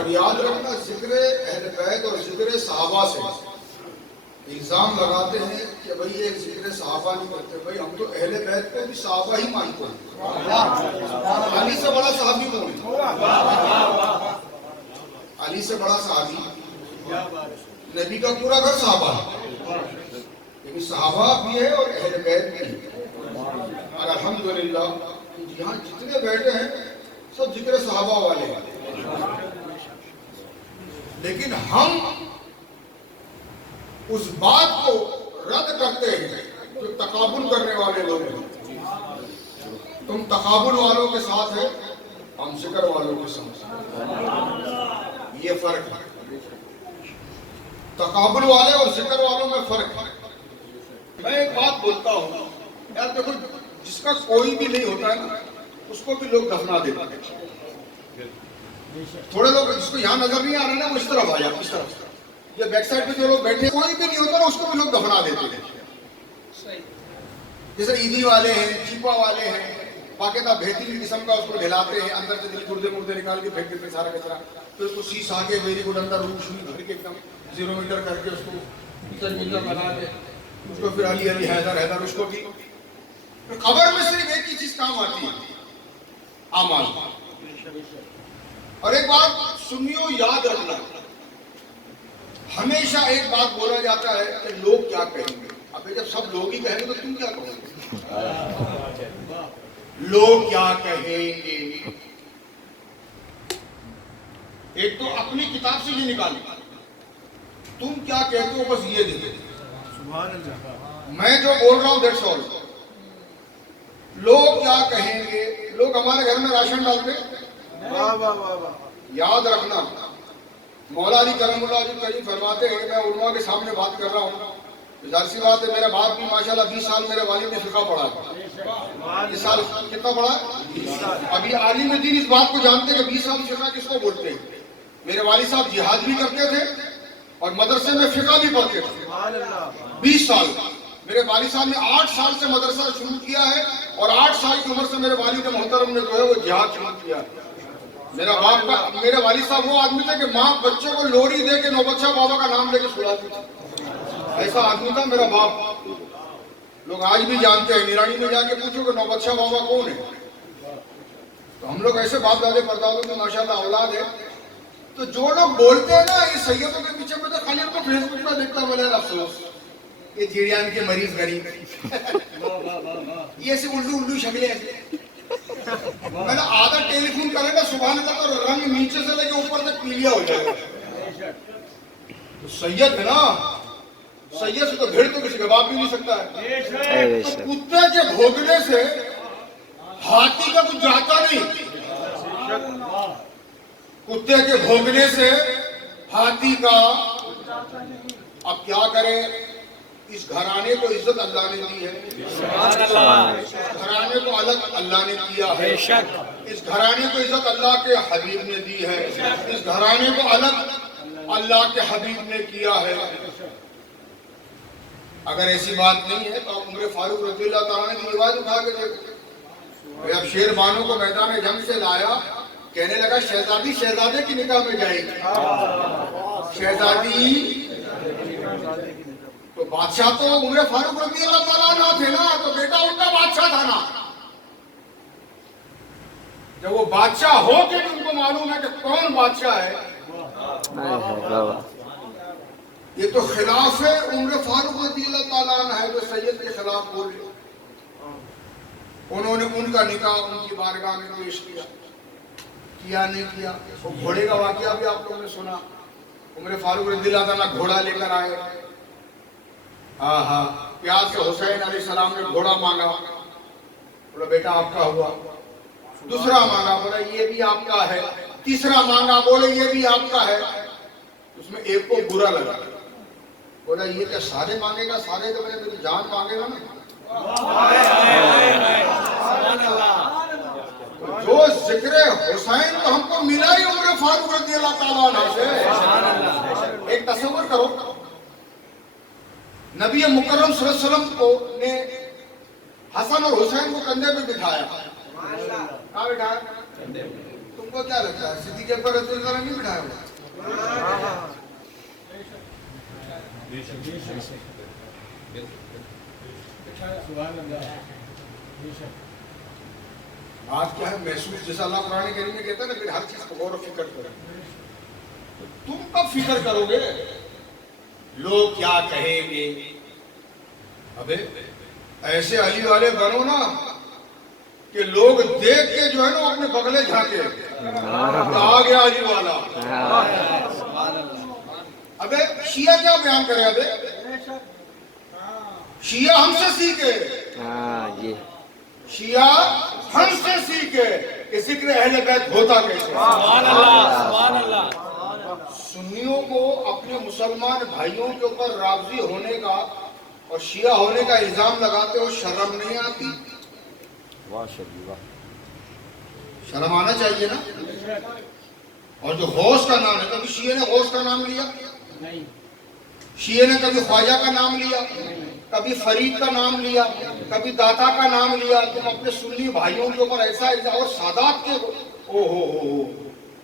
اور یاد رکھنا ذکر اہل بیت اور ذکر صحابہ سے الزام لگاتے ہیں کہ بھئی یہ ذکر صحابہ نہیں کرتے. بھئی ہم تو اہل بیت کو بھی صحابہ ہی مانتے ہیں. علی سے بڑا صحابی کون ہے؟ علی سے بڑا صحابی نبی کا پورا گھر صحابہ ہے. لیکن صحابہ بھی ہے اور اہل بیت بھی ہے. اور الحمدللہ یہاں جتنے بیٹھے ہیں سب ذکر صحابہ والے ہیں. لیکن ہم اس بات کو رد کرتے ہیں جو تقابل کرنے والے لوگ ہیں. تم تقابل والوں کے ساتھ ہے, ہم ذکر والوں کے ساتھ. یہ فرق ہے. تقابل والے اور ذکر والوں میں فرق ہے. میں ایک بات بولتا ہوں یار, دیکھو جس کا کوئی بھی نہیں ہوتا ہے نا اس کو بھی لوگ دفنا دیتے ہیں. تھوڑے لوگ جس کو یہاں نظر نہیں آ رہا نا وہ اس طرف آیا, اس طرف. یہ بیک سائڈ پہ جو لوگ بیٹھے کوئی بھی نہیں ہوتا نا اس کو بھی لوگ دفنا دیتے ہیں. جیسے عیدی والے ہیں, چیپا والے ہیں, باقاعدہ بہترین قسم کا اس کو ڈھلاتے ہیں, اندر سے دل گردے مردے نکال کے پھینک دیتے ہیں سارا کچرا. پھر اس کو سیس آ کے ویری گڈ اندر روح شوئی بھر کے ایک دم 0 میٹر کر کے اس کو بنا کے اس کو پھر علی علی حیدر حیدر اس کو بھی. قبر میں صرف ایک ہی چیز کام آتی ہے, اعمال. اور ایک بات سنیو, یاد رکھنا, ہمیشہ ایک بات بولا جاتا ہے کہ لوگ کیا کہیں گے. اب جب سب لوگ ہی کہیں گے تو تم کیا کہو گے؟ لوگ کیا کہیں گے. ایک تو اپنی کتاب سے یہ نکالنا, تم کیا کہتے ہو بس یہ دیکھو. میں جو بول رہا ہوں دیٹس آل. لوگ کیا کہیں گے. لوگ ہمارے گھر میں راشن ڈالتے, یاد رکھنا مولا علی کرم اللہ علیہ کریم فرماتے ہیں, میں علماء کے سامنے بات کر رہا ہوں, ظاہر سی بات ہے میرا باپ بھی ماشاءاللہ 20 سال میرے والد نے فقہ پڑھا ہے. اس سال کتنا پڑھا ہے؟ ابھی عالم دین اس بات کو جانتے ہیں کہ 20 سال فقہ کس کو بولتے ہیں. میرے والد صاحب جہاد بھی کرتے تھے اور مدرسے میں فقہ بھی پڑھتے تھے. 20 سال میرے والد صاحب نے 8 سال سے مدرسہ شروع کیا ہے اور 8 سال کی عمر سے میرے والد محترم نے جو ہے وہ جہاد شروع کیا ہے. میرے والد صاحب وہ آدمی تھے کہ ماں بچوں کو لوری دے کے نوبت شاہ بابا کا نام لے کے سلاتی تھی. ایسا آدمی تھا میرا باپ. لوگ آج بھی جانتے ہیں, نیرانی میں جا کے پوچھو کہ نوبت شاہ بابا کون ہے, تو ہم لوگ ایسے باپ دادے پردادوں میں ماشاءاللہ اولاد ہے. تو جو لوگ بولتے ہیں نا یہ سیدوں کے پیچھے میں, تو خالی ان کو فیس بک میں دیکھتا ہوں میرا افسوس, یہ جیڑیان کے مریض غریب یہ ایسے الٹو شکلیں ایسے. میں نے آدھا ٹیلی فون کرے گا سبحان اللہ اور رنگ نیچے سے لے کے اوپر تک پیلیا ہو جائے گا. تو سید ہے نا, سید سے تو بھیڑ تو کسی کا باپ بھی نہیں سکتا ہے. تو کتے کے بھوگنے سے ہاتھی کا کچھ جاتا نہیں. کتے کے بھوگنے سے ہاتھی کا. اب کیا کریں, اس گھرانے کو عزت اللہ نے دی ہے, اس گھرانے کو الگ اللہ نے کیا ہے, اس گھرانے کو عزت اللہ کے حبیب نے دی ہے, اس گھرانے کو الگ اللہ کے حبیب نے کیا ہے. اگر ایسی بات نہیں ہے تو عمر فاروق رضی اللہ تعالیٰ نے کی روایت اٹھا کے دیکھو. اب شیر بانو کو میدان جنگ سے لایا, کہنے لگا شہزادی شہزادے کی نکاح میں جائے گی. شہزادی تو بادشاہ تو عمر فاروق رضی اللہ تعالیٰ عنہ تھے نا, تو بیٹا ان کا بادشاہ تھا نا. جب وہ بادشاہ ہو کے بھی ان کو معلوم ہے کہ کون بادشاہ ہے, یہ تو خلاف ہے عمر فاروق رضی اللہ تعالیٰ عنہ ہے جو سید کے خلاف بولے. انہوں نے ان کا نکاح ان کی بارگاہ میں پیش کیا نہیں کیا. وہ گھوڑے کا واقعہ بھی آپ لوگوں نے سنا. عمر فاروق رضی اللہ تعالیٰ گھوڑا لے کر آئے. پیار سے حسین علیہ السلام نے گھوڑا مانگا, بولا بیٹا آپ کا ہوا. دوسرا مانگا, بولا یہ بھی آپ کا ہے. تیسرا مانگا, بولے یہ بھی آپ کا ہے. اس میں ایک کو برا لگا, بولا یہ کیا سارے مانگے گا, سارے تو میری جان مانگے گا نا. جو ذکر حسین تو ہم کو ملا ہی عمر فاروق رضی اللہ تعالیٰ عنہ سے. ایک تصور کرو, نبی مکرم صلی اللہ علیہ وسلم کو نے حسن اور حسین کو کندھے پہ بٹھایا. کہاں بٹھایا؟ تو تم کو کیا لگتا ہے صدیق اکبر رضی اللہ عنہ نہیں بٹھایا ہوا؟ بات کیا ہے محسوس، جیسا اللہ قرآن کریم میں کہتا ہے نا پھر ہر چیز کو غور و فکر کرو. تم کب فکر کرو گے لوگ کیا کہیں گے؟ ابے ایسے علی والے بنو نا کہ لوگ دیکھ کے جو ہے نا اپنے بغلے جھانکے آ گیا علی والا. ابے شیعہ کیا بیان کرے؟ ابے شیعہ ہم سے سیکھے، شیعہ ہم سے سیکھے کہ ذکر اہل بیت ہوتا کیسے. سبحان اللہ. سنیوں کو اپنے مسلمان بھائیوں کے اوپر رافضی ہونے کا اور شیعہ ہونے کا الزام لگاتے ہو، شرم نہیں آتی؟ شرم آنا چاہیے نا. اور جو غوث کا نام ہے، کبھی شیعہ نے غوث کا نام لیا؟ شیعہ نے کبھی خواجہ کا نام لیا؟ کبھی فرید کا نام لیا؟ کبھی داتا کا نام لیا؟ تم اپنے سنی بھائیوں کے اوپر ایسا الزام، اور سادات کے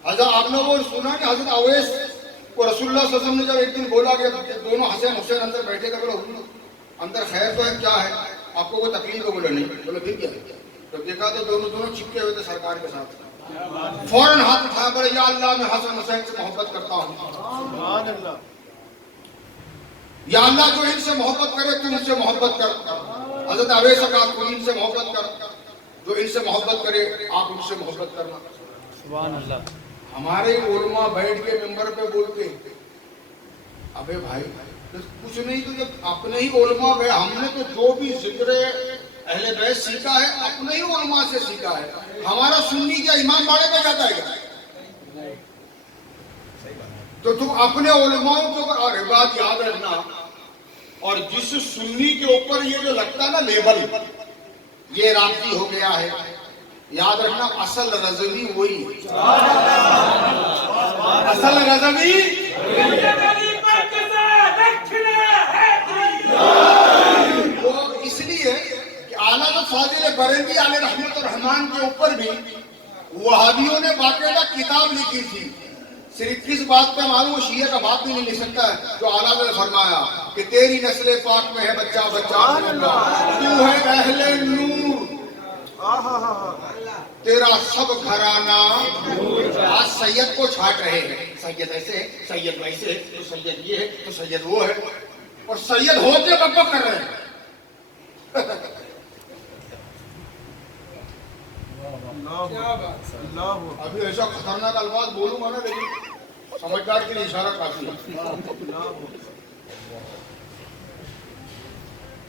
حضرت آپ نے وہ سنا کہ حضرت اویس کو رسول اللہ صلی اللہ علیہ وسلم نے جب ایک دن بولا کہ دونوں حسین اندر بیٹھے تھے، بولے اندر خیر تو ہے، کیا ہے آپ کو کوئی تکلیف ہے؟ بولے نہیں. بولے پھر کیا؟ جب دیکھا تو دونوں چپکے ہوئے تھے سرکار کے ساتھ. فوراً ہاتھ اٹھا کر یا اللہ میں حسن حسین سے محبت کرتا ہوں. یا اللہ جو ان سے محبت کرے تو ان سے محبت کر. حضرت اویس کا کوئی ان سے محبت کر، جو ان سے محبت کرے آپ ان سے محبت کرنا. سبحان اللہ. ہمارے علماء بیٹھ کے ممبر پہ بولتے ابے بھائی کچھ نہیں تو جب اپنے ہی علماء پہ، ہم نے تو جو بھی ذکر اہل بیت سیکھا ہے اپنے ہی علماء سے سیکھا ہے. ہمارا سنی کیا امام باڑے پہ جاتا ہے کیا؟ تو تم اپنے علماء کے اوپر، اور بات یاد رکھنا، اور جس سنی کے اوپر یہ جو لگتا ہے نا لیبل، یہ رافضی ہو گیا ہے، یاد رکھنا اصل رضوی وہی ہے. اصل رضوی وہ اس لیے کہ اعلیٰ فاضل بریلوی علیہ رحمت الرحمان کے اوپر بھی وہابیوں نے باقاعدہ کتاب لکھی تھی. صرف کس بات پہ معلوم، شیعہ کا بات بھی نہیں لکھ سکتا ہے، جو اعلیٰ نے فرمایا کہ تیری نسل پاک میں ہے بچہ بچہ تو ہے اہل نور، تیرا سب گھرانہ. آج سید کو چھاٹ رہے ہیں، سید ایسے ہے، سید ویسے ہے، تو سید یہ ہے، تو سید وہ ہے، اور سید ہو کے بک بک کر رہے ہیں. ابھی ایسا خطرناک الفاظ بولوں گا نا، لیکن سمجھدار کے لیے اشارہ کافی ہے.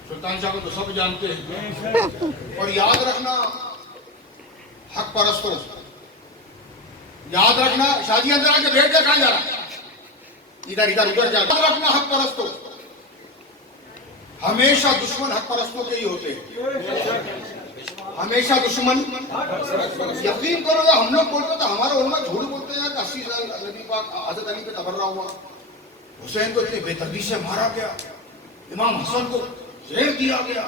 سلطان شاہ کو تو سب جانتے ہیں. اور یاد رکھنا حق پرستوں، یاد رکھنا شادی اندر آ کے بیٹھ کے کہاں جا رہا، ادھر ادھر ادھر جا. یاد رکھنا حق پرستوں، ہمیشہ دشمن حق پرستوں کے ہی ہوتے ہیں، ہمیشہ دشمن. یقین کرو یا ہم لوگ بولتے تھے، ہمارے علماء جھوٹ بولتے ہیں کہ 80 سال نبی پاک حضرت علی پہ تبرہ ہوا، حسین کو اتنی بے ترتیبی سے مارا گیا، امام حسن کو زہر دیا گیا،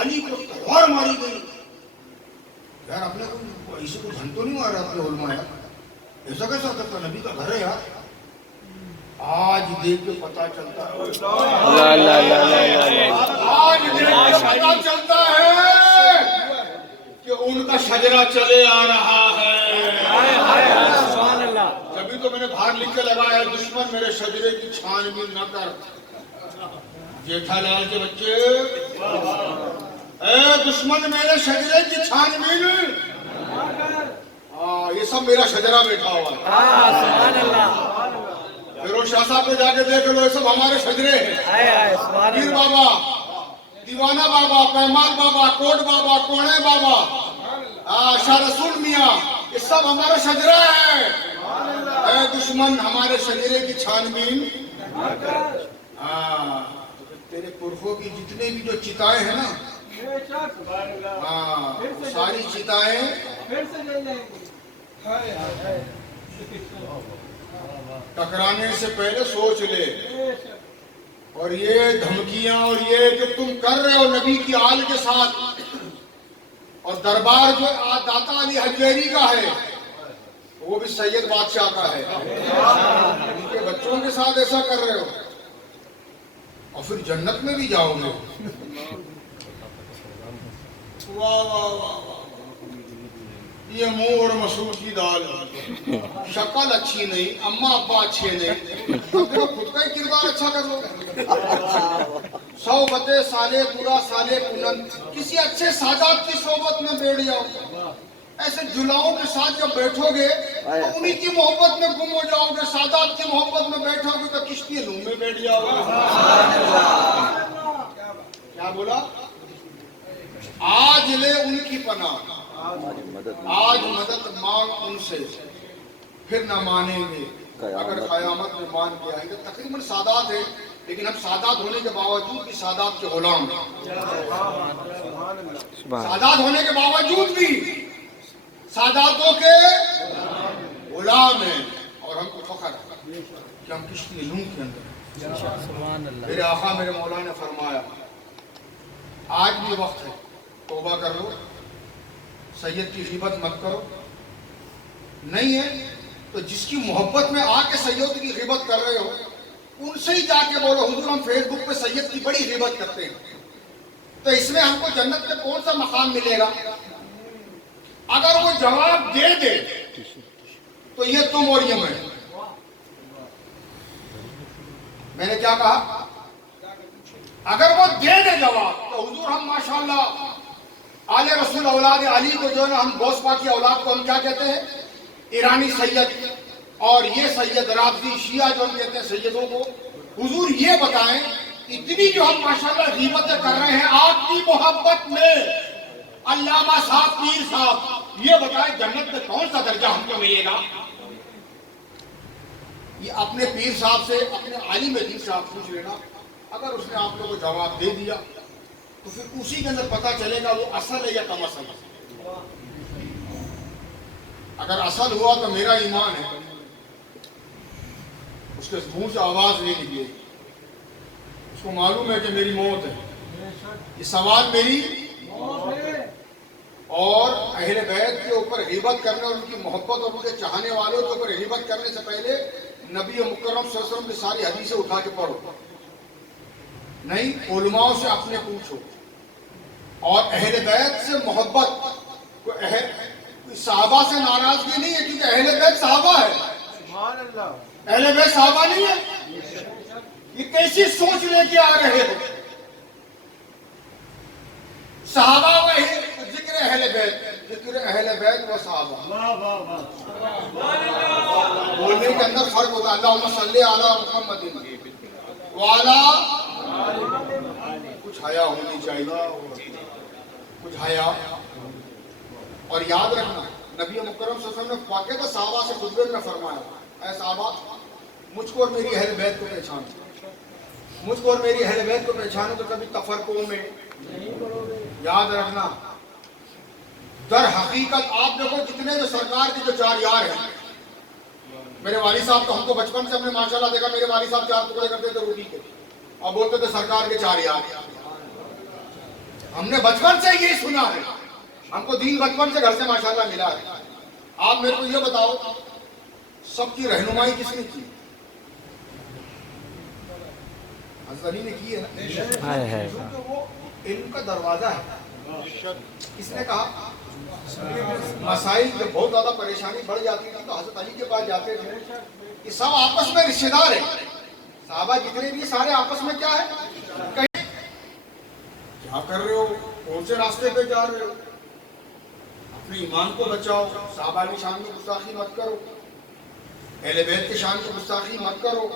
علی کو تلوار ماری گئی. یار اپنے کو ایسے کو دھن تو نہیں مارا اپنے علماء، ایسا کیسا کرتا؟ نبی کا گھر ہے یار. آج دیکھ کے پتا چلتا ہے، آج دیکھ کے پتا چلتا ہے کہ ان کا شجرہ چلے آ رہا ہے. جبھی تو میں نے باہر لکھ کے لگایا ہے، دشمن میرے شجرے کی چھان بین نہ کر. جیٹھا لال کے بچے، اے دشمن میرے شجرے کی چھان بین، یہ سب میرا شجرہ بیٹھا ہوا ہے. فیروز شاہ صاحب کو جا کے دیکھ لو، یہ سب ہمارے شجرے ہیں. پیر بابا، دیوانہ بابا، پیمان بابا، کوٹ بابا، کونے بابا، شاہ رسول میاں، یہ سب ہمارا شجرہ ہے. اے دشمن ہمارے شجرے کی چھان بین. تیرے پرخوں کی جتنے بھی جو چتائیں ہیں نا، ساری چتائیں ٹکرانے سے پہلے سوچ لے. اور یہ دھمکیاں اور یہ جو تم کر رہے ہو نبی کی آل کے ساتھ، اور دربار جو داتا علی حجویری کا ہے، وہ بھی سید بادشاہ کا ہے، ان کے بچوں کے ساتھ ایسا کر رہے ہو اور پھر جنت میں بھی جاؤ گے؟ واہ واہ واہ واہ، یہ منہ اور مسور کی دال، شکل اچھی نہیں، اماں ابا اچھے نہیں، خود کا ہی کردار اچھا کر لو۔ 100 بتے سالے پورا سالے پونن، کسی اچھے سادات کی صحبت میں بیٹھ جاؤ۔ ایسے جلاؤں کے ساتھ جب بیٹھو گے تو انہی کی محبت میں گم ہو جاؤ گے، سادات کی محبت میں بیٹھو گے تو کشتی نوح میں بیٹھ جاؤ گے۔ کیا بولا؟ آج لے ان کی پناہ، آج مدد مانگ ان سے، پھر نہ مانیں گے اگر قیامت میں مان کے آئیں گے۔ تقریباً سادات ہے، لیکن ہم سادات ہونے کے باوجود بھی سادات کے غلام ہیں، سادات ہونے کے باوجود بھی ساداتوں کے غلام ہیں، اور ہم کو فخر ہے کہ ہم کشتی نوح کے اندر۔ میرے آقا میرے مولا نے فرمایا آج بھی وقت ہے، توبہ کر لو، سید کی غیبت مت کرو، نہیں ہے تو جس کی محبت میں آ کے سید کی غیبت کر رہے ہو ان سے ہی جا کے بولو حضور ہم فیس بک پہ سید کی بڑی غیبت کرتے ہیں، تو اس میں ہم کو جنت میں کون سا مقام ملے گا؟ اگر وہ جواب دے دے تو یہ تم اور یہ میں۔ میں نے کیا کہا؟ اگر وہ دے دے جواب تو حضور ہم ماشاءاللہ آل رسول اولاد علی کو جو ہے نا، ہم غوث پاک کی اولاد کو ہم کیا کہتے ہیں؟ ایرانی سید، اور یہ سید رافضی شیعہ جو ہم کہتے ہیں سیدوں کو۔ حضور یہ بتائیں اتنی جو ہم ماشاءاللہ غیبتیں کر رہے ہیں آپ کی محبت میں، علامہ صاحب پیر صاحب یہ بتائیں جنت میں کون سا درجہ ہم کو ملے گا؟ یہ اپنے پیر صاحب سے، اپنے عالم دین سے آپ پوچھ لینا، اگر اس نے آپ لوگوں کو جواب دے دیا تو پھر اسی کے اندر پتہ چلے گا وہ اصل ہے یا کم اصل ہے۔ اگر اصل ہوا تو میرا ایمان ہے اس کے منہ سے آواز نہیں نکلے گی، اس کو معلوم ہے کہ میری موت ہے، یہ سوال میری اور اہل بیت کے اوپر غیبت کرنے اور ان کی محبت اور ان کے چاہنے والوں کے اوپر غیبت کرنے سے پہلے نبی مکرم صلی اللہ علیہ وسلم کی ساری حدیثیں اٹھا کے پڑھو، نہیں علماء سے اپنے پوچھو، اور اہل بیت سے محبت، صحابہ سے ناراضگی نہیں ہے کیونکہ اہل بیت صحابہ ہے، اہل بیت صحابہ نہیں ہے۔ یہ کیسی سوچ لے کے آ رہے ہو؟ صحابہ و ذکر اہل بیت، ذکر اہل بیت و صحابہ، بولنے کے اندر فرق ہوتا ہے۔ اللہم صلی علی محمد وعلی، کچھ حیا ہونی چاہیے، کچھ حیا۔ اور یاد رکھنا نبی مکرم صلی اللہ علیہ وسلم نے باقاعدہ صحابہ سے خطبے میں فرمایا اے صحابہ مجھ کو اور میری اہل بیت کو پہچانو، مجھ کو اور میری اہل بیت کو پہچانو تو کبھی تفرقوں میں یاد رکھنا۔ در حقیقت آپ دیکھو جتنے جو سرکار کے جو 4 یار ہیں، میرے والد صاحب تو ہم کو بچپن سے ہم نے ماشاءاللہ دیکھا، میرے والد صاحب 4 ٹکڑے کرتے تھے روٹی کے اور بولتے تھے سرکار کے 4 یار، ہم نے بچپن سے یہی سنا ہے، ہم کو دین بچپن سے گھر سے ماشاءاللہ ملا ہے۔ آپ میرے کو یہ بتاؤ سب کی رہنمائی کس نے کی؟ حضرت علی نے کی ہے نا، کیونکہ وہ علم کا دروازہ ہے۔ کس نے کہا؟ مسائل جب بہت زیادہ پریشانی بڑھ جاتی تھی تو حضرت علی کے پاس جاتے تھے، یہ سب آپس میں رشتہ دار ہیں، صحابہ جتنے بھی سارے آپس میں کیا ہے، کیا کر رہے ہو، کون سے راستے پہ جا رہے ہو، اپنے ایمان کو بچاؤ، صحابہ کی شان میں گستاخی مت کرو، اہل بیت کی شان میں گستاخی مت کرو،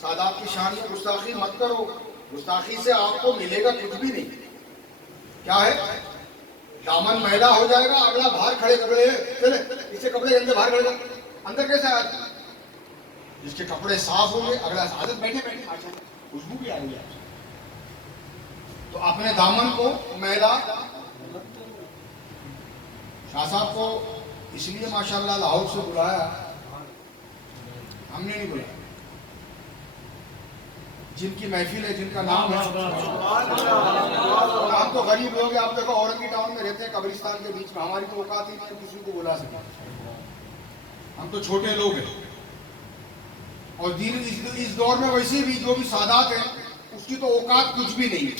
سادات کی شان میں گستاخی مت کرو، گستاخی سے آپ کو ملے گا کچھ بھی نہیں۔ کیا ہے؟ دامن میلا ہو جائے گا، اگلا باہر کھڑے کپڑے، چلے اسے کپڑے اندر باہر کھڑے گا، اندر کیسے آیا؟ جس کے کپڑے صاف ہوں گے اگلا حضرت بیٹھے بیٹھے خوشبو بھی آئے گی۔ تو اپنے دامن کو میلا، شاہ صاحب کو اس لیے ماشاءاللہ لاہور سے بلایا، ہم نے نہیں بلایا، جن کی محفل ہے، جن کا نام ہے، ہم تو غریب لوگ ہیں، آپ دیکھو اورنگی ٹاؤن میں رہتے ہیں قبرستان کے بیچ میں، ہماری تو اوقات ہی نہیں کسی کو بلا سکتے۔ ہم تو چھوٹے لوگ ہیں، اور دین اس دور میں ویسے بھی جو بھی سادات ہیں اس کی تو اوقات کچھ بھی نہیں ہے۔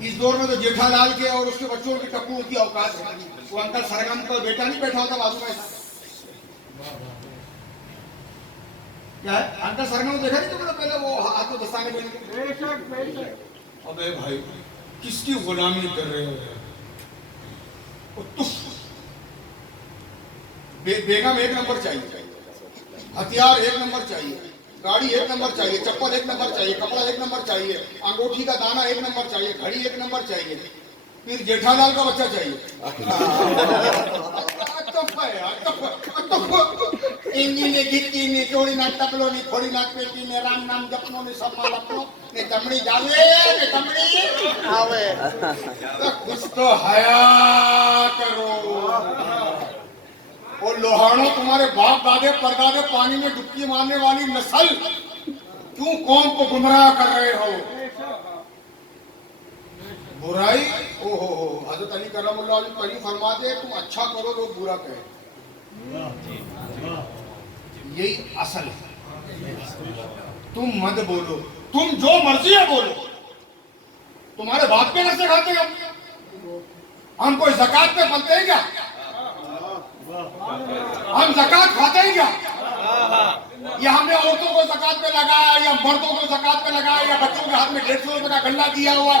اس دور میں تو جیٹھا لال کے اور اس کے بچوں کے ٹپو کی اوقات ہے۔ وہ انکل سرگم کا بیٹا نہیں بیٹھا ہوتا بازو میں، کیا ہے انکل سرگم دیکھا نہیں تو پہلے وہ ہاتھ کو دستانے میں، ابے بھائی کس کی غلامی کر رہے ہو؟ بیگم ایک نمبر چاہیے، ہتھیار ایک نمبر چاہیے، گاڑی ایک نمبر چاہیے، چپل ایک نمبر چاہیے، کپڑا ایک نمبر چاہیے، انگوٹھی کا دانہ ایک نمبر چاہیے، گھڑی ایک نمبر چاہیے، پھر جیٹھا لال کا بچہ چاہیے۔ چوڑی نہ ٹپلو نہیں تھوڑی نہ پیٹی نے رام نام جپنو نے سب مال اپنو نے تمڑی جاوے نے تمڑی آوے، کچھ تو حیا کرو۔ اور لوہانوں تمہارے باپ دادے پردادے پانی میں ڈبکی مارنے والی نسل کیوں قوم کو گمراہ کر رہے ہو؟ برائی او ہو حضرت علی کرم اللہ علیہ کریم فرماتے ہیں تم اچھا کرو لوگ برا کہیں، یہی اصل ہے۔ تم مت بولو، تم جو مرضی ہے بولو، تمہارے باپ کے نشے کھاتے ہیں، ہم کوئی زکات پہ پلتے ہیں کیا؟ ہم زکات کھاتے ہیں کیا؟ یا ہم نے عورتوں کو زکات پہ لگایا یا مردوں کو زکات پہ لگایا یا بچوں کے ہاتھ میں 150 روپے کا گلہ دیا ہوا؟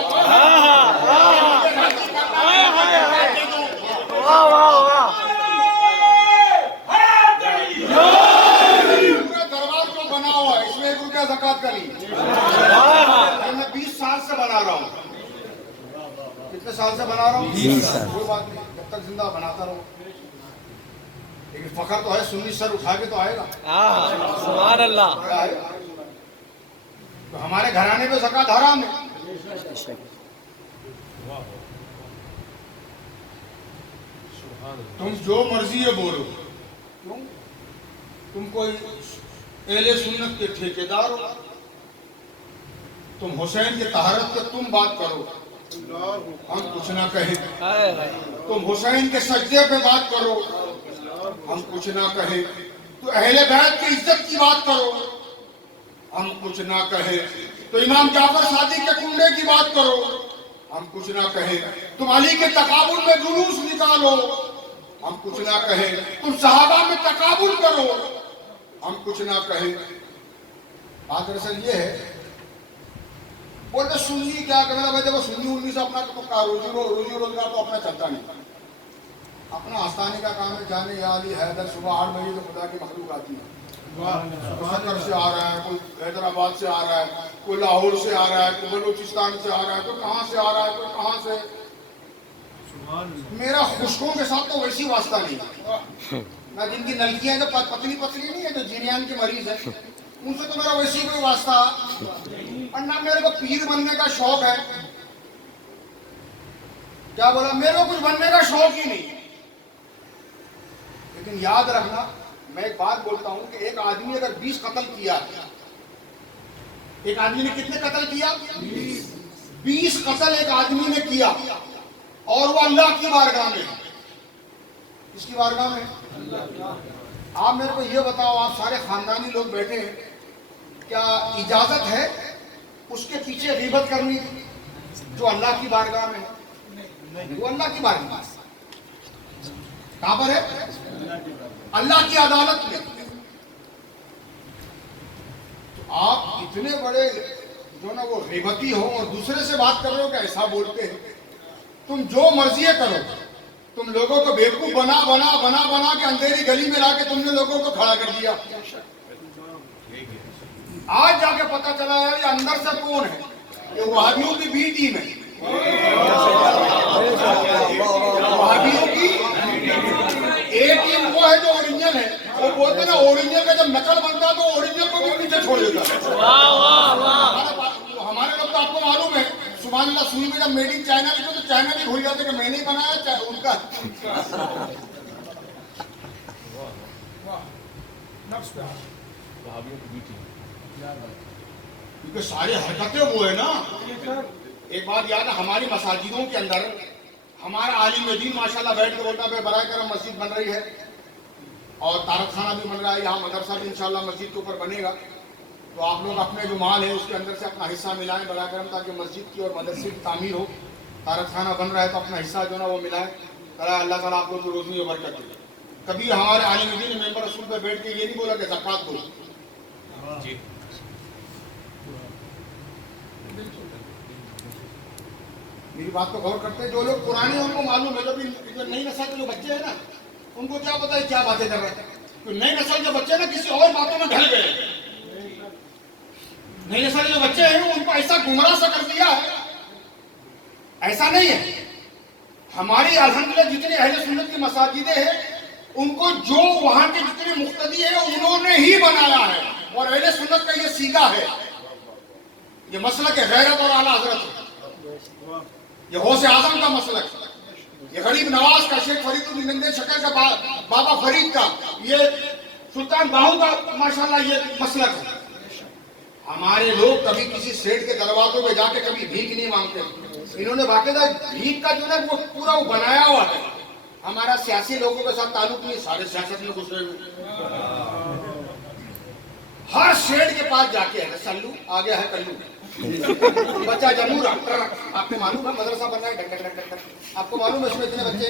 پورا دربار جو بنا ہوا ہے اس میں 1 روپیہ زکات کا نہیں، میں 20 سال سے بنا رہا ہوں۔ کتنے سال سے بنا رہا ہوں؟ 20 سال۔ کوئی بات نہیں، جب تک زندہ بناتا رہو، لیکن فخر تو ہے سنی سر اٹھا کے تو آئے گا۔ سبحان اللہ۔ تو ہمارے گھرانے پہ زکات حرام ہے۔ تم جو مرضی ہے بولو، تم کوئی اہل سنت کے ٹھیکیدار ہو، تم حسین کے طہارت پہ تم بات کرو، ہم کچھ نہ کہیں۔ تم حسین کے سجدے پہ بات کرو، ہم کچھ نہ کہیں۔ تو اہل بیت کی عزت کی بات کرو، ہم کچھ نہ کہیں۔ تو امام جعفر صادق کے کنڈے کی بات کرو، ہم کچھ نہ کہیں۔ تم علی کے تقابل میں جلوس نکالو، ہم کچھ نہ کہیں۔ تم صحابہ میں تقابل کرو، ہم کچھ نہ کہیں۔ بات دراصل یہ ہے، بولتے سنی کیا کہ بھائی دیکھو سنی انیس اپنا روزی روزگار تو اپنا چلتا نہیں، اپنا آستانے کا کام ہے، جانے یا علی حیدر صبح 8 بجے تو خدا کی مخلوق آتی ہے، سکر سے آ رہا ہے، کوئی حیدرآباد سے آ رہا ہے، کوئی لاہور سے آ رہا ہے، کوئی بلوچستان سے آ رہا ہے، کوئی کہاں سے آ رہا ہے، کوئی کہاں سے۔ میرا خشکوں کے ساتھ تو ویسی واسطہ نہیں، میں جن کی نلکیاں جو پتلی پتلی نہیں ہے جو جینیان کے مریض ہیں ان سے تو میرا ویسی کوئی واسطہ، اور نہ میرے کو پیر بننے کا شوق ہے۔ کیا بولا؟ میرے کو کچھ بننے کا شوق ہی نہیں۔ لیکن یاد رکھنا، میں ایک بات بولتا ہوں کہ ایک آدمی اگر 20 قتل کیا، ایک آدمی نے کتنے قتل کیا؟ 20 قتل ایک آدمی نے کیا، اور وہ اللہ کی بارگاہ میں، اس کی بارگاہ میں۔ آپ میرے کو یہ بتاؤ، آپ سارے خاندانی لوگ بیٹھے ہیں، کیا اجازت ہے اس کے پیچھے غیبت کرنی جو اللہ کی بارگاہ میں ہے؟ وہ اللہ کی بارگاہ میں کہاں پر ہے؟ اللہ کی عدالت میں۔ تو آپ اتنے بڑے جو نا وہ غیبتی ہو اور دوسرے سے بات کر رہے ہو کہ ایسا بولتے ہیں۔ تم جو مرضی کرو، تم لوگوں کو بیوقوف بنا بنا بنا بنا کے اندھیری گلی میں لا کے تم نے لوگوں کو کھڑا کر دیا۔ آج جا کے پتہ چلا ہے یہ اندر سے کون ہے، یہ وہابیوں کی بی ٹیم ہے، وہابیوں کی اے ٹیم وہ ہے جو اوریجنل ہے۔ وہ بولتے ہیں نا اوریجنل کا جب نقل بنتا تو اوریجنل کو بھی پیچھے چھوڑ دیتا۔ ہمارے لوگ تو آپ کو معلوم ہے، سبحان اللہ، سوئی میں جب میڈ ان چائنا لکھو تو چائنا بھی بھول جاتے کہ میں نہیں بنایا، چاہے ان کا۔ کیونکہ سارے حرکتیں وہ ہے نا۔ ایک بات یاد ہے، ہماری مساجدوں کے اندر ہمارا عالم دین ماشاءاللہ بیٹھ کے بولتا ہے برائے کرم مسجد بن رہی ہے، اور تارک خانہ بھی بن رہا ہے, یہاں مدرسہ بھی انشاءاللہ مسجد کے اوپر بنے گا. تو آپ لوگ اپنے جو مال ہے اس کے اندر سے اپنا حصہ ملائیں برائے کرم, تاکہ مسجد کی اور مدرسے کی تعمیر ہو. تارک خانہ بن رہا ہے تو اپنا حصہ جو ہے نا وہ ملائیں. اللہ تعالیٰ آپ لوگ کی روزی میں برکت دے. کبھی ہمارے عالم دین نے ممبر رسول پہ بیٹھ کے یہ نہیں بولا کہ زکوٰۃ دو. میری بات کو غور کرتے ہیں. جو لوگ پرانے ہیں ان کو معلوم ہے, جو نئی نسل کے جو بچے ہیں نا ان کو کیا پتا ہے کیا باتیں کر رہے ہیں. نئی نسل کے بچے نا کسی اور باتوں میں ڈھل گئے. نئی نسل کے جو بچے ہیں ان کو ایسا گمراہ سا کر دیا ہے. ایسا نہیں ہے. ہماری الحمدللہ جتنے اہل سنت کی مساجدیں ہیں ان کو جو وہاں کے جتنے مقتدی ہیں انہوں نے ہی بنایا ہے, اور اہل سنت کا یہ سیدھا ہے. یہ مسلک ہے غیرت اور اعلیٰ حضرت ہے. یہ غوث اعظم کا مسلک ہے. یہ غریب نواز کا, شیخ فرید الدین شکر کا, بابا فرید کا, یہ سلطان باہو کا ماشاءاللہ یہ مسلک ہے. ہمارے لوگ کبھی کسی سیٹ کے دروازوں میں جا کے کبھی بھیک نہیں مانگتے. انہوں نے باقاعدہ بھیک کا جو ہے وہ پورا بنایا ہوا ہے. ہمارا سیاسی لوگوں کے ساتھ تعلق نہیں, سارے سیاست میں گھسے ہوئے. ہر شیڈ کے پاس جا کے ہے سلو آگے ہے کلو. بچہ جمہور آپ کو معلوم ہے مدرسہ بن رہا ہے, ڈک ڈک ڈک ڈک. آپ کو معلوم ہے اس میں اتنے بچے,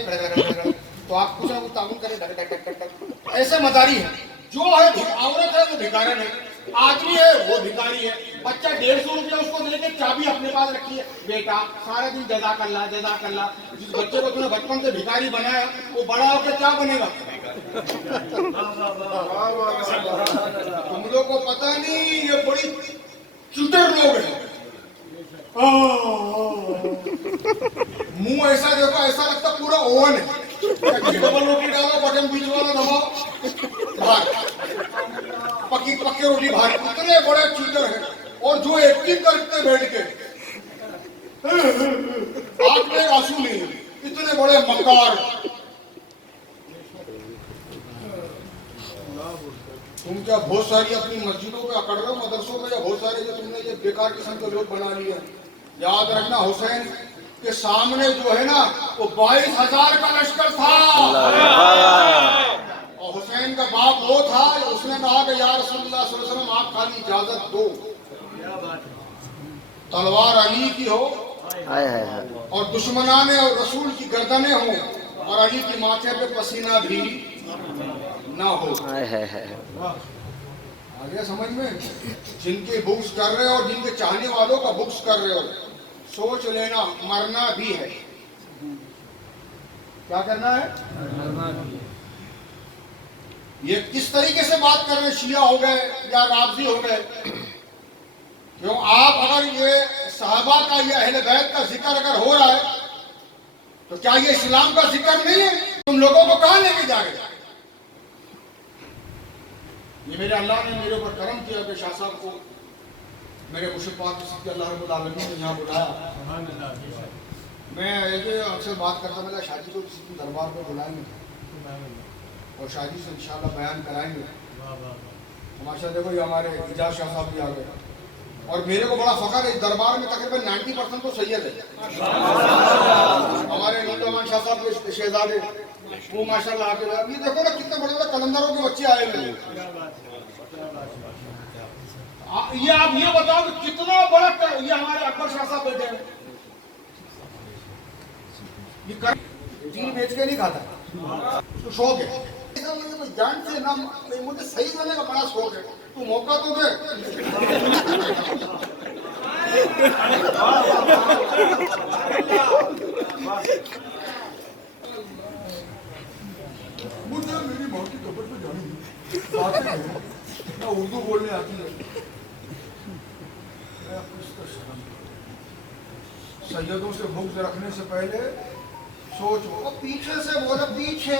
تو آپ کچھ نہ کچھ تعاون کریں, ڈک ڈک ڈک ڈک. ایسے مداری ہے. جو ہے عورت ہے وہ بھکارن ہے, آدمی ہے وہ بھکاری ہے. بچہ 150 روپیہ اس کو دے کے چابی اپنے پاس رکھی ہے, بیٹا سارے دن جزاک اللہ جزاک اللہ. جس بچے کو تم نے بچپن سے بھکاری بنایا وہ بڑا ہو کے کیا بنے گا؟ تم لوگ کو پتہ نہیں یہ بڑی چوٹر لوگ ہیں. منہ ایسا دیکھو ایسا لگتا پورا اوون ہے. ڈبل روٹی ڈالو بٹن بیچ والا دباؤ باہر, پکی پکی روٹی باہر. اتنے بڑے چوٹر ہیں. اور جو ایکٹنگ کرتے بیٹھ کے آنکھ میں آنسو نہیں, اتنے بڑے مکار. تم کیا بہت ساری اپنی مسجدوں پہ اکڑ رہے ہو, مدرسوں میں, یا بہت سارے جو تم نے یہ بیکار قسم کے لوگ بنا لیے ہیں. یاد رکھنا حسین کے سامنے جو ہے نا وہ 22,000 کا لشکر تھا. اور حسین کا باپ وہ تھا, اس نے کہا کہ یا رسول اللہ صلی اللہ علیہ وسلم آپ خالی اجازت دو, تلوار علی کی ہو اور دشمنان رسول کی گردنیں ہوں, اور علی کی ماتھے پہ پسینہ بھی نہ ہو. آگے سمجھ میں, جن کے بغض کر رہے ہو اور جن کے چاہنے والوں کا بغض کر رہے ہو, سوچ لینا مرنا بھی ہے. کیا کرنا ہے؟ یہ کس طریقے سے بات کر رہے ہیں, شیعہ ہو گئے یا رافضی ہو گئے؟ کیوں آپ اگر یہ صحابہ کا یا اہل بیت کا ذکر اگر ہو رہا ہے تو کیا یہ اسلام کا ذکر نہیں ہے؟ تم لوگوں کو کہاں لے کے جا رہے؟ یہ میرے اللہ نے میرے اوپر کرم کیا کہ شاہ صاحب کو میرے مرشد پاک صدق اللہ رب العالمین نے یہاں بلایا. میں آپ سے بات کرتا, میں شاہ جی کو کسی کی دربار پہ بلائیں گے اور شاہ جی سے انشاءاللہ بیان کرائیں گے. ماشاءاللہ دیکھو یہ ہمارے اجاز شاہ صاحب بھی آ گئے, اور میرے کو بڑا فخر ہے اس دربار میں تقریباً 90% تو سید ہے. ہمارے نوجوان شاہ صاحب کے شہزادے وہ ماشاءاللہ آ کے, یہ دیکھو نا کتنے بڑے بڑے قلندروں کے بچے آئے ہوئے. یہ آپ یہ بتاؤ کہ کتنا بڑا یہ ہمارے اکبر شاہ صاحب بیٹھے ہیں. یہ دین بیچ کے نہیں کھاتا, اس کو شوق ہے. جان سے نہ مجھے صحیح کرنے کا بڑا شوق ہے, تو موقع تو دے. مجھے میری ماں کی قبر پہ جانی ہے, نہ اردو بولنے آتی ہے. سیدوں سے بغض رکھنے سے پہلے سوچو. پیچھے سے بولا پیچھے,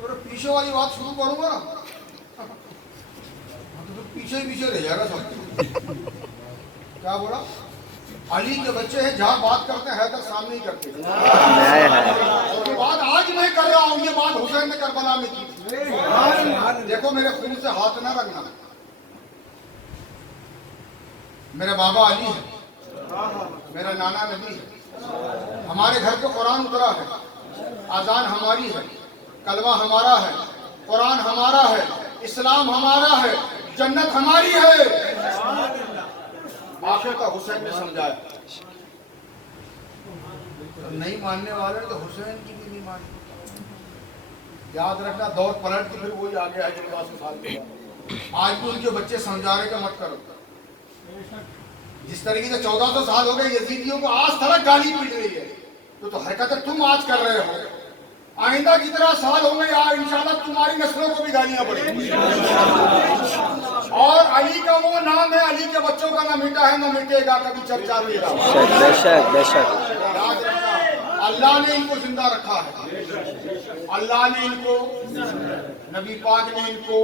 اور پیچھے والی بات شروع کروں گا نا تو پیچھے ہی پیچھے رہ جائے گا سب. کیا بولا؟ علی کے بچے ہیں جہاں بات کرتے ہیں حیدر سامنے ہی کرتے ہیں. اور یہ بات آج میں کر رہا ہوں, یہ بات حسین نے کربلا میں کی تھی. دیکھو میرے خون سے ہاتھ نہ رکھنا. میرا بابا علی ہے, میرا نانا نبی ہے, ہمارے گھر پہ قرآن اترا ہے, اذان ہماری ہے, کلمہ ہمارا ہے، قرآن ہمارا ہے، اسلام ہمارا ہے، جنت ہماری ہے۔ آخر کا حسین نے سمجھایا، نہیں ماننے والے تو حسین کی بھی نہیں مانتے۔ یاد رکھنا، دور پلٹ کے پھر وہی آگے آئے جو 80 سال کے بعد۔ آج بھی ان کے بچے سمجھا رہے کہ مت کرو۔ جس طریقے سے 1400 سال ہو گئے یزیدیوں کو آج تک گالی پڑ رہی ہے، تو حرکتیں تم آج کر رہے ہو، آئندہ کتنا سال ہوں گے یار انشاءاللہ تمہاری نسلوں کو بھی گالیاں پڑیں گی۔ اور علی کا وہ نام ہے، علی کے بچوں کا نہ مٹا ہے نہ مٹے گا، کبھی چرچا نہیں رہا۔ بے شک بے شک۔ یاد رکھنا، اللہ نے ان کو زندہ رکھا ہے، اللہ نے ان کو، نبی پاک نے ان کو،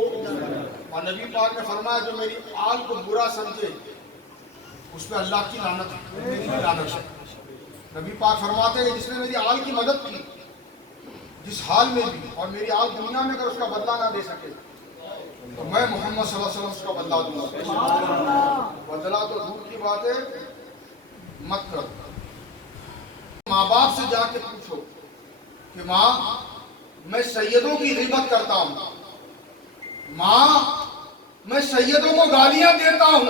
اور نبی پاک نے فرمایا جو میری آل کو برا سمجھے اس پہ اللہ کی لعنت ہے، میری بھی لعنت ہے۔ نبی پاک فرماتے ہیں جس نے میری آل کی مدد کی جس حال میں بھی، اور میری آل دنیا میں اگر اس کا بدلہ نہ دے سکے تو میں محمد صلی اللہ علیہ وسلم اس کا بدلہ دوں گا۔ بدلہ تو دور کی بات ہے، مت کرو۔ ماں باپ سے جا کے پوچھو کہ ماں میں سیدوں کی غیبت کرتا ہوں، ماں میں سیدوں کو گالیاں دیتا ہوں،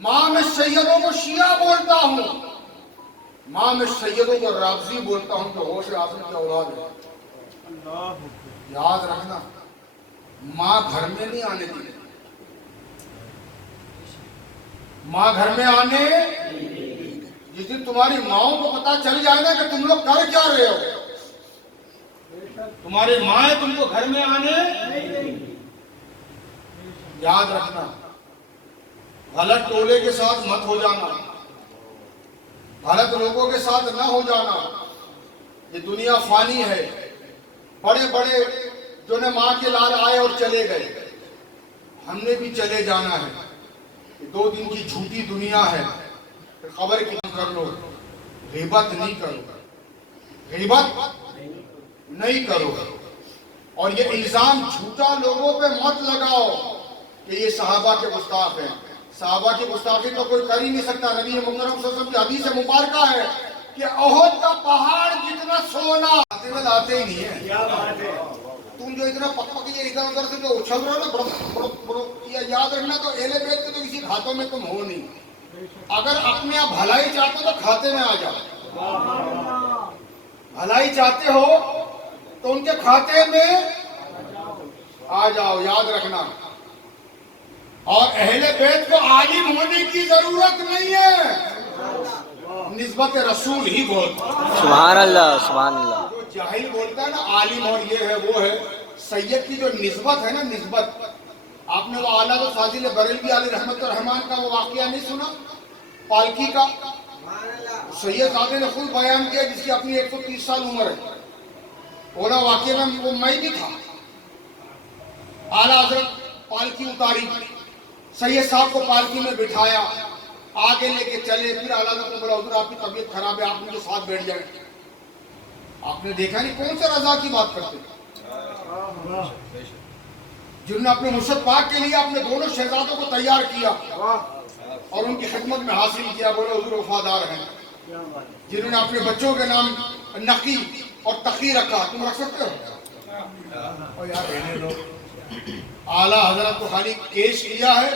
ماں میں سیدوں کو شیعہ بولتا ہوں، ماں میں سیدوں کو رافضی بولتا ہوں، تو ہوش اعظم کی اولاد ہے۔ یاد رکھنا، ماں گھر میں نہیں آنے دی، ماں گھر میں آنے، جس دن تمہاری ماؤں کو پتا چل جائے گا کہ تم لوگ کر کیا رہے ہو، تمہاری مائیں تم کو گھر میں آنے۔ یاد رکھنا، غلط ٹولے کے ساتھ مت ہو جانا، غلط لوگوں کے ساتھ نہ ہو جانا۔ یہ دنیا فانی ہے، بڑے بڑے جو نے ماں کے لال آئے اور چلے گئے، ہم نے بھی چلے جانا ہے۔ یہ 2 دن کی جھوٹی دنیا ہے، پھر خبر کی کر لو، غیبت نہیں کرو، غیبت نہیں کرو، اور یہ الزام جھوٹا لوگوں پہ مت لگاؤ کہ یہ صحابہ کے گستاخ ہیں۔ صحابہ کی گستاخی تو کوئی کر ہی نہیں سکتا۔ نبی محترم صلی اللہ علیہ وسلم کی حدیث مبارکہ ہے کہ احد کا پہاڑ جتنا سونا آتے میں لاتے ہی نہیں ہے۔ تم جو اتنا پک پک یہ ادھر ادھر سے جو اچھل رہے ہو نا، یہ یاد رکھنا تو اہل بیت کے تو کسی کھاتوں میں تم ہو نہیں۔ اگر اپنے آپ بھلائی چاہتے ہو تو کھاتے میں آ جاؤ، بھلائی چاہتے ہو تو ان کے کھاتے میں آ جاؤ۔ یاد رکھنا، اور اہل بیت کو عالم ہونے کی ضرورت نہیں ہے، نسبت رسول ہی بولتا۔ سبحان اللہ سبحان اللہ۔ جو جاہل بولتا ہے نا عالم اور یہ ہے وہ ہے، سید کی جو نسبت ہے نا، نسبت، آپ نے وہ اعلیٰ فاضل بریلوی علیہ رحمت الرحمان کا وہ واقعہ نہیں سنا پالکی کا؟ سید صاحب نے خود بیان کیا، جس کی اپنی 130 سال عمر ہے۔ اولا واقعہ میں وہ میں بھی تھا، اعلیٰ حضرت پالکی اتاری، سید صاحب کو پالکی میں بٹھایا، آگے لے کے چلے، پھر اعلیٰ حضرت کو بولا حضور آپ کی طبیعت خراب ہے، آپ مجھے ساتھ بیٹھ جائیں۔ آپ نے دیکھا نہیں کون سے رضا کی بات کرتے، جنہوں نے اپنے مرشد پاک کے لیے اپنے دونوں شہزادوں کو تیار کیا اور ان کی خدمت میں حاصل کیا، بولے حضور وفادار ہیں۔ جنہوں نے اپنے بچوں کے نام نقی اور تقی رکھا، تم رکھ سکتے ہو؟ اور یار رہنے دو، اعلیٰ حضرت کو خالی کیش کیا ہے،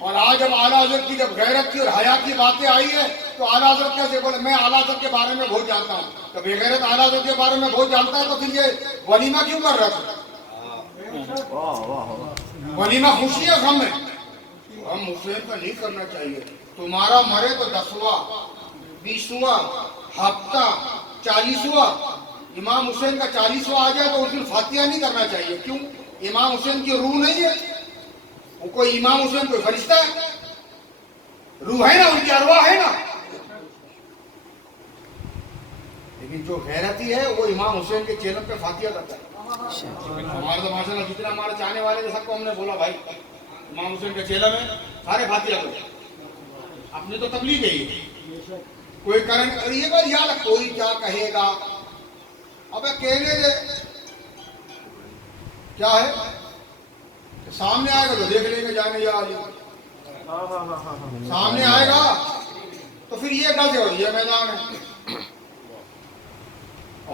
اور آج اب اعلیٰ حضرت کی جب غیرت کی اور حیا کی باتیں آئی ہے تو اعلیٰ حضرت کیسے بولے میں اعلیٰ حضرت کے بارے میں بہت جانتا ہوں؟ تو بے غیرت اعلیٰ حضرت کے بارے میں بہت جانتا ہے تو پھر یہ ولیمہ کیوں کر رہا تھا؟ ولیمہ خوشی ہے غم ہے؟ غم حسین کا نہیں کرنا چاہیے۔ تمہارا مرے تو 10واں 20واں ہفتہ 40واں امام حسین کا 40واں آ جائے تو اس دن فاتحہ نہیں کرنا چاہیے۔ کیوں؟ امام حسین کی روح نہیں ہے؟ وہ کوئی امام حسین کوئی فرشتہ ہے؟ روح ہے نا، ان کی ارواح ہے نا۔ لیکن جو غیرتی ہے وہ امام حسین کے چہرے پہ فاتحہ کرتا ہے۔ ہمارے تو ماشاء اللہ جتنا ہمارے چاہنے والے تھے سب کو ہم نے بولا بھائی امام حسین کے چہرے میں سارے فاتحہ کرو، اپنی تو تبلیغ ہے۔ کوئی کریں یہ بات یاد کوئی کیا کہے گا، ابے کہنے دے، کیا ہے سامنے آئے گا تو دیکھ لیں گے جانے یا علی، سامنے آئے گا تو پھر یہ گز اور یہ میدان ہے۔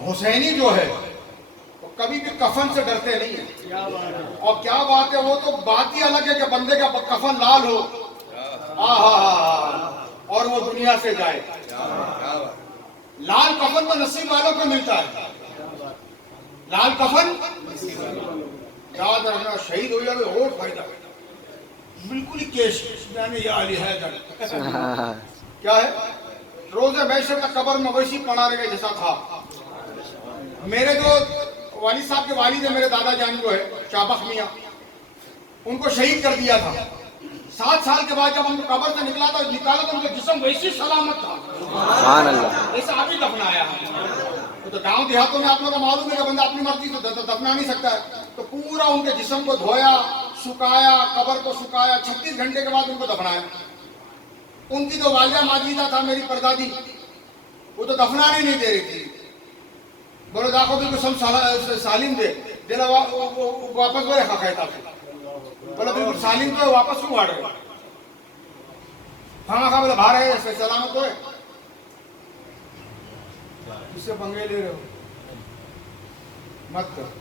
حسینی جو ہے وہ کبھی بھی کفن سے ڈرتے نہیں ہیں. اور کیا بات ہے, وہ تو بات ہی الگ ہے کہ بندے کا کفن لال ہو اور وہ دنیا سے جائے. لال کفن تو نصیب والوں کو ملتا ہے. لال کفن یاد رکھنا, شہید ہو جائے اور فائدہ, بالکل ہی کیش یعنی یا علی ہے کیا ہے, روز محشر تک قبر میں ویسی پڑا رہے گا جیسا تھا. میرے جو والد صاحب کے والد ہیں, میرے دادا جان جو ہے شابخ میاں, ان کو شہید کر دیا تھا. 7 سال کے بعد جب ہم کو قبر سے نکالا تو ان کا جسم ویسی سلامت تھا سبحان اللہ. جیسے ابھی دفنایا. تو گاؤں دیہاتوں میں آپ لوگوں کو معلوم ہے کہ بندہ اپنی مرضی سے دفنا نہیں سکتا ہے. تو پورا ان کے جسم کو دھویا, سکایا, قبر کو سکایا, 36 گھنٹے کے بعد ان کو دفنایا. ان کی جو والدہ ماجیدہ تھا میری پردادی, وہ تو دفنانے نہیں دے رہی تھی. بولو داخو بھی کچھ سالم دے دینا واپس وہ رکھا کہتا تھا. بولو بالکل سالم تو واپس کیوں آ رہے, کھانا کھا بولے باہر ہے سلامت تو ہے, اس سے پنگے لے رہے ہو مت کر.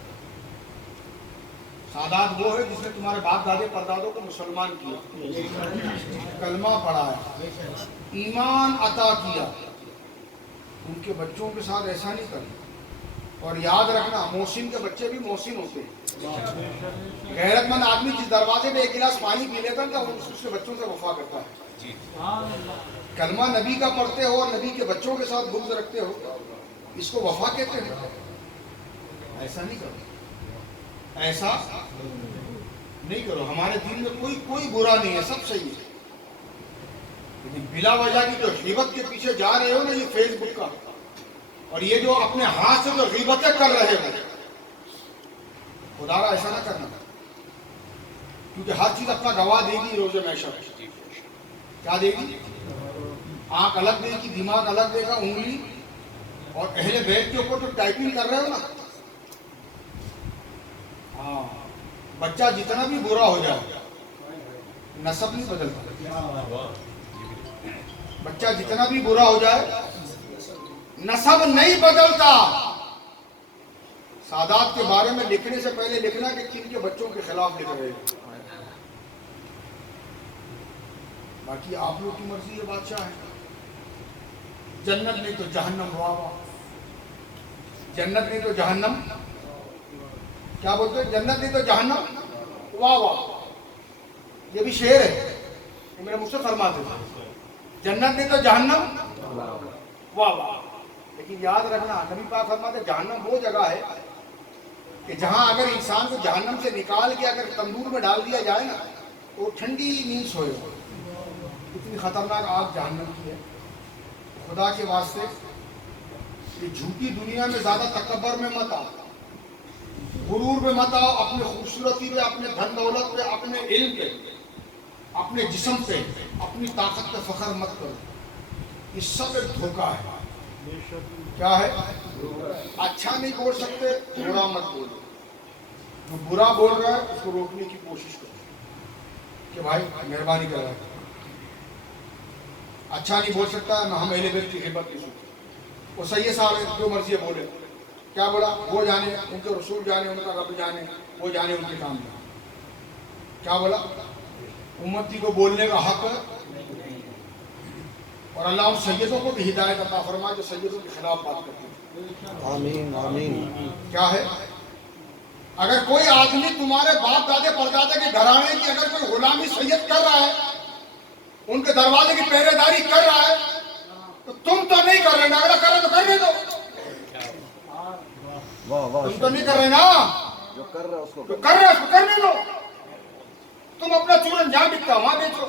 سادات وہ ہے جس نے تمہارے باپ دادے پردادوں کو مسلمان کیا, کلمہ پڑھایا, ایمان عطا کیا. ان کے بچوں کے ساتھ ایسا نہیں کرنا. اور یاد رکھنا, محسن کے بچے بھی محسن ہوتے ہیں. غیرت مند آدمی جس دروازے میں 1 گلاس پانی پی لیتا ہے اس کے بچوں سے وفا کرتا ہے. کلمہ نبی کا پڑھتے ہو اور نبی کے بچوں کے ساتھ بغض رکھتے ہو, اس کو وفا کہتے ہیں. ایسا نہیں کرو, ایسا نہیں کرو. ہمارے دین میں کوئی برا نہیں ہے, سب صحیح ہے. لیکن بلا وجہ کی جو غیبت کے پیچھے جا رہے ہو نا, یہ فیس بک کا, اور یہ جو اپنے ہاتھ سے جو غیبتیں کر رہے ہو, خدا را ایسا نہ کرنا. کیونکہ ہر چیز اپنا گواہ دے گی روز محشر. کیا دے گی؟ آنکھ الگ دے گی, دماغ الگ دے گا, انگلی. اور اہل بیت کے اوپر جو ٹائپنگ کر رہے ہو نا, ہاں, بچہ جتنا بھی برا ہو جائے نسب نہیں بدلتا. بچہ جتنا بھی برا ہو جائے نسب نہیں بدلتا. سادات کے بارے میں لکھنے سے پہلے لکھنا کہ کن کے بچوں کے خلاف لکھ رہے ہیں. باقی آپ لوگ کی مرضی, یہ بادشاہ ہے. جنت نہیں تو جہنم, واہ واہ. جنت نہیں تو جہنم, کیا بولتے ہیں, جنت نہیں تو جہنم, واہ واہ. یہ بھی شعر ہے, یہ میرے مجھ سے فرماتے تھے, جنت نہیں تو جہنم, واہ واہ. لیکن یاد رکھنا, نبی پاک فرماتے جہنم وہ جگہ ہے کہ جہاں اگر انسان کو جہنم سے نکال کے اگر تندور میں ڈال دیا جائے نا تو وہ ٹھنڈی نیند سوئے. اتنی خطرناک آگ جہنم کی ہے. خدا کے واسطے یہ جھوٹی دنیا میں زیادہ تکبر میں مت آؤ, غرور میں مت آؤ. اپنی خوبصورتی پہ, اپنے دھن دولت پہ, اپنے علم پہ, اپنے جسم پہ, اپنی طاقت پہ فخر مت کرو. یہ سب ایک دھوکہ ہے. کیا ہے؟ اچھا نہیں بول سکتے, برا مت بولو. جو برا بول رہا ہے اس کو روکنے کی کوشش کرو کہ بھائی مہربانی کر رہا ہے. اچھا نہیں بول سکتا ہے, نہ ہم اہل بیت کی خدمت نہیں سکتے. وہ سید صاحب جو مرضی بولے, کیا بولا, وہ جانے, ان کے رسول جانے, ان کا رب جانے, وہ جانے, ان کے کام جانے. کیا بولا, امتی کو بولنے کا حق ہے. اور اللہ ان سیدوں کو بھی ہدایت عطا فرمائے جو سیدوں کے خلاف بات کرتے ہیں. آمین آمین. کیا ہے, اگر کوئی آدمی تمہارے باپ دادے پردادے کے گھرانے کی اگر کوئی غلامی سید کر رہا ہے, ان کے دروازے کی پہرے داری کر رہا ہے, تو تم تو نہیں کر رہے نا. اگر کر رہے تو کرنے دو. تم تو نہیں کر رہے نا, جو کر رہا ہے اس کو کر رہے اس کو کرنے دو. تم اپنا چورن جہاں بکتا وہاں بیچو.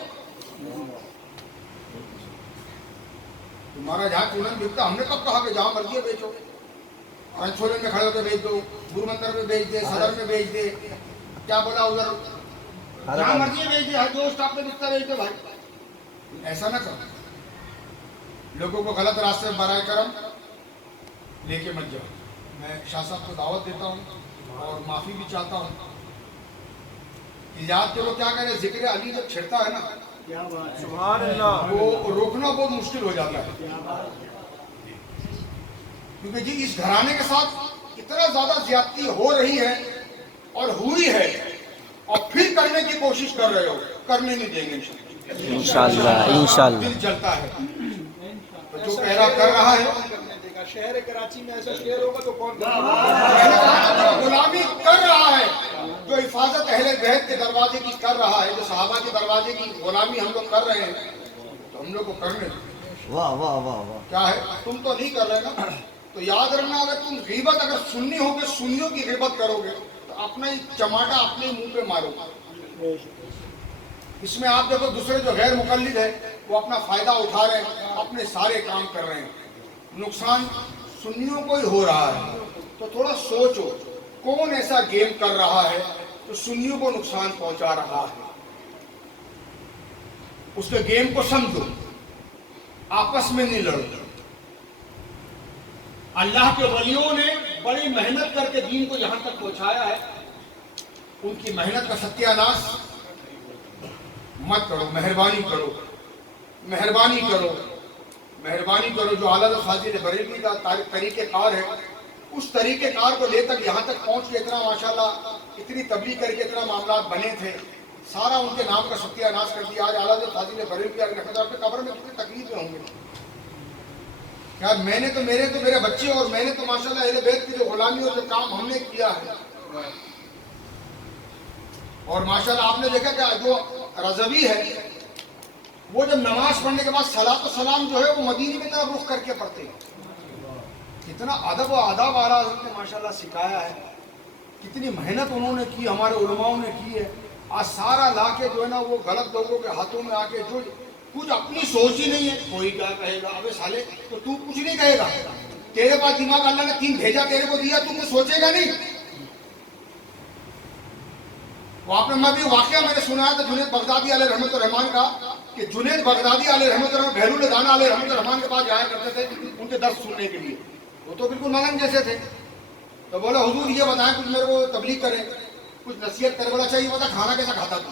تمہارا جہاں چورن بکتا, ہم نے کب کہا کہ جہاں مرضی بیچو. چھولے میں کھڑے ہو کے بیچ دو, گرو مندر میں بیچ دے, صدر میں بیچ دے, کیا بولا ادھر جہاں مرضی بیچ دے, ہر جو اسٹاف میں بکتا بیچ دے. بھائی ایسا نہ کرو. لوگوں کو غلط راستے میں برائے کرم لے کے مت جاؤ. میں شاہ صاحب کو دعوت دیتا ہوں اور معافی بھی چاہتا ہوں. یاد کرو کیا کہہ رہے, ذکر علی جب چھڑتا ہے نا, سبحان اللہ, وہ روکنا بہت مشکل ہو جاتا ہے. کیونکہ جی اس گھرانے کے ساتھ اتنا زیادہ زیادتی ہو رہی ہے اور ہوئی ہے اور پھر کرنے کی کوشش کر رہے ہو، کرنے نہیں دیں گے انشاءاللہ انشاءاللہ دل جلتا ہے تو جو پہلا کر رہا ہے شہر کراچی میں ایسا شہر ہوگا تو کون میں نے کہا نا، جو غلامی کر رہا ہے، جو حفاظت اہل بیت کے دروازے کی کر رہا ہے، جو صحابہ کے دروازے کی غلامی ہم لوگ کر رہے ہیں، تو ہم لوگ کو کرنے دیں۔ واہ واہ واہ واہ کیا ہے، تم تو نہیں کر رہے نا، تو یاد رکھنا اگر تم غیبت اگر سنی ہو کے سنیوں کی غیبت کرو گے تو اپنا ہی چماٹا اپنے ہی منہ پہ مارو گے۔ اس میں آپ دیکھو دوسرے جو غیر مقلد ہے وہ اپنا فائدہ اٹھا رہے ہیں، اپنے سارے کام کر رہے ہیں، نقصان سنیوں کو ہی ہو رہا ہے۔ تو تھوڑا سوچو کون ایسا گیم کر رہا ہے جو سنیوں کو نقصان پہنچا رہا ہے، اس کے گیم کو سمجھو، آپس میں نہیں لڑو۔ اللہ کے ولیوں نے بڑی محنت کر کے دین کو یہاں تک پہنچایا ہے، ان کی محنت کا ستیہ ناش مت کرو، مہربانی کرو، مہربانی کرو، مہربانی کرو۔ جو اعلیٰ حضرت فاضل بریلوی کا طریقہ کار ہے، اس طریقہ کار کو لے کر یہاں تک پہنچ کے اتنا ماشاءاللہ اتنی تبلیغ کر کے اتنا معاملات بنے تھے، سارا ان کے نام کا ستیہ ناش کر دیا۔ آج اعلیٰ حضرت فاضل بریلوی اپنے قبر میں کتنی تکلیف میں ہوں گے یار، میں نے تو میرے بچے اور میں نے تو ماشاءاللہ اہل بیت کی جو غلامی اور جو کام ہم نے کیا ہے، اور ماشاءاللہ آپ نے دیکھا کہ جو رضوی ہے وہ جب نماز پڑھنے کے بعد صلاۃ و سلام جو ہے وہ مدینے کی طرف رخ کر کے پڑھتے ہیں۔ کتنا ادب و آداب اعلیٰ حضرت نے ماشاءاللہ سکھایا ہے، کتنی محنت انہوں نے کی، ہمارے علماؤں نے کی ہے۔ آج سارا لا کے جو ہے نا وہ غلط لوگوں کے ہاتھوں میں آ کے جو کچھ اپنی سوچ ہی نہیں ہے، کوئی کیا کہے گا، ابے سالے تو تو کچھ نہیں کہے گا، تیرے پاس دماغ اللہ نے 3 بھیجا تیرے کو دیا، تو کچھ سوچے گا نہیں۔ وہ آپ نے میں واقعہ میں نے سنا ہے تو جنید بغدادی علیہ رحمۃ الرحمان کا، کہ جنید بغدادی علیہ رحمۃ الرحمان بہلول دانا علیہ رحمۃ الرحمان کے پاس جایا کرتے تھے ان کے درس سننے کے لیے، وہ تو بالکل ملنگ جیسے تھے۔ تو بولا حضور یہ بتائیں کچھ میرے کو تبلیغ کریں، کچھ نصیحت کرے۔ بولا چاہیے بتا کھانا کیسا کھاتا تو؟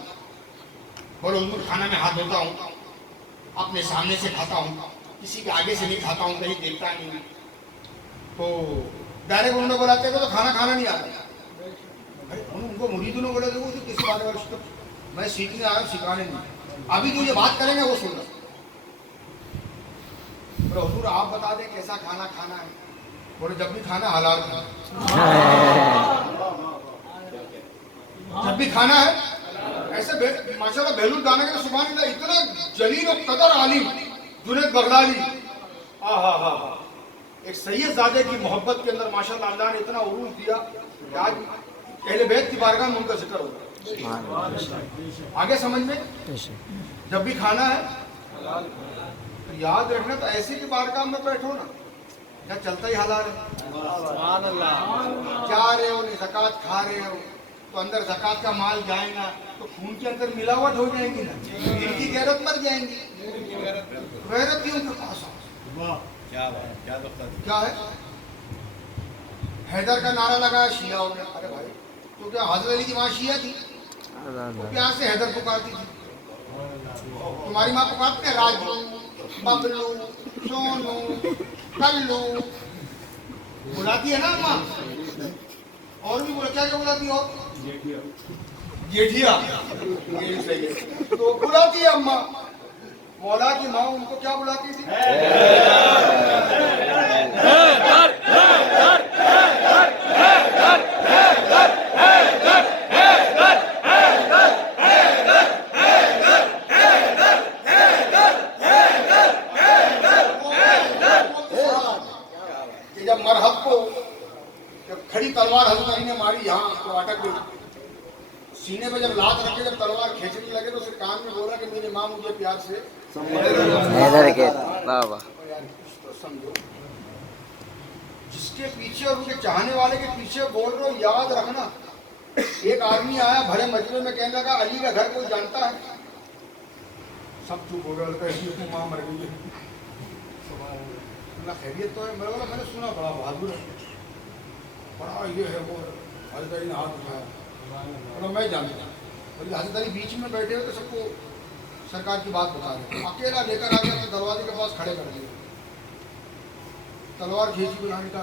بولو حضور کھانا میں ہاتھ دھوتا ہوں، اپنے سامنے سے کھاتا ہوں، کسی کے آگے سے نہیں کھاتا ہوں، کہیں دیکھتا نہیں ہوں۔ تو ڈائریکٹ انہوں نے بولا تو کھانا کھانا نہیں آتا۔ ان کو مریدوں نے بولا دیکھو کسی بات ہے، میں سیکھنے آیا ہوں، سکھانے نہیں، ابھی جو یہ بات کریں گے وہ سن رہا۔ بولے حضور آپ بتا دیں کیسا کھانا کھانا ہے؟ بولے جب بھی کھانا حلال کھانا، جب بھی کھانا ہے ایسے ماشاءاللہ بہلول دانا کے سبحان اللہ اتنا جلیل و قدر عالم جنید بغدادی، ایک سید زادے کی محبت کے اندر ماشاءاللہ اللہ نے اتنا عروج دیا کہ آج اہل بیت کی بارگاہ میں ان کا ذکر ہوگا۔ آگے سمجھ میں، جب بھی کھانا ہے تو یاد رکھنا، تو ایسے کی بارگاہ میں بیٹھو نا یا چلتا ہی حلال ہے، جا رہے ہو زکوٰۃ کھا رہے ہو تو اندر زکوٰۃ کا مال جائے گا تو خون کے اندر ملاوٹ ہو جائے گی نا، ان کی غیرت مر جائیں گی، غیرت کی ان کے پاس کیا ہے؟ حیدر کا نعرہ لگایا شیعہ ہو گیا، ارے بھائی تو کیا حضرت علی کی ماں شیعہ تھی؟ وہ پیار سے حیدر پکارتی تھی، تمہاری ماں پکارتے ہیں راجو، ببلو، سونو، کلو، بلاتی ہے نا ماں، اور بھی بولا کیا کیا بلاتی ہے، اور جیٹھیا، یہ صحیح ہے، تو بلاتی ہے اماں۔ مولا کی ماں ان کو کیا بلاتی تھی؟ کہ جب مرحب کو جب کھڑی تلوار حضرت علی نے ماری یہاں تو اٹک گئی، سینے پہ جب لات رکھے جب تلوار کھینچنے لگے تو پھر کان میں بول رہا کہ میری ماں مجھے پیار سے حیدر کے واہ واہ، سمجھو جس کے پیچھے اور ان کے چاہنے والے کے پیچھے بول رہے ہو، یاد رکھنا ایک آدمی آیا بھرے مجمع میں کہنے لگا علی کا گھر کوئی جانتا ہے؟ سب چپ ہو رہا ہے، ماں مر گئی ہے، اللہ خیریت تو ہے؟ میں بولا میں نے سنا بڑا بہادر ہے، بڑا یہ ہے وہ ہے۔ حضرت علی نے ہاتھ اٹھایا، بولا میں جانتا ہوں۔ بولے حضرت علی بیچ میں بیٹھے ہو تو سب کو سرکار کی بات بتا رہے، اکیلا لے کر آ کے دروازے کے پاس کھڑے کر دیے، تلوار کھینچی بلانے کا،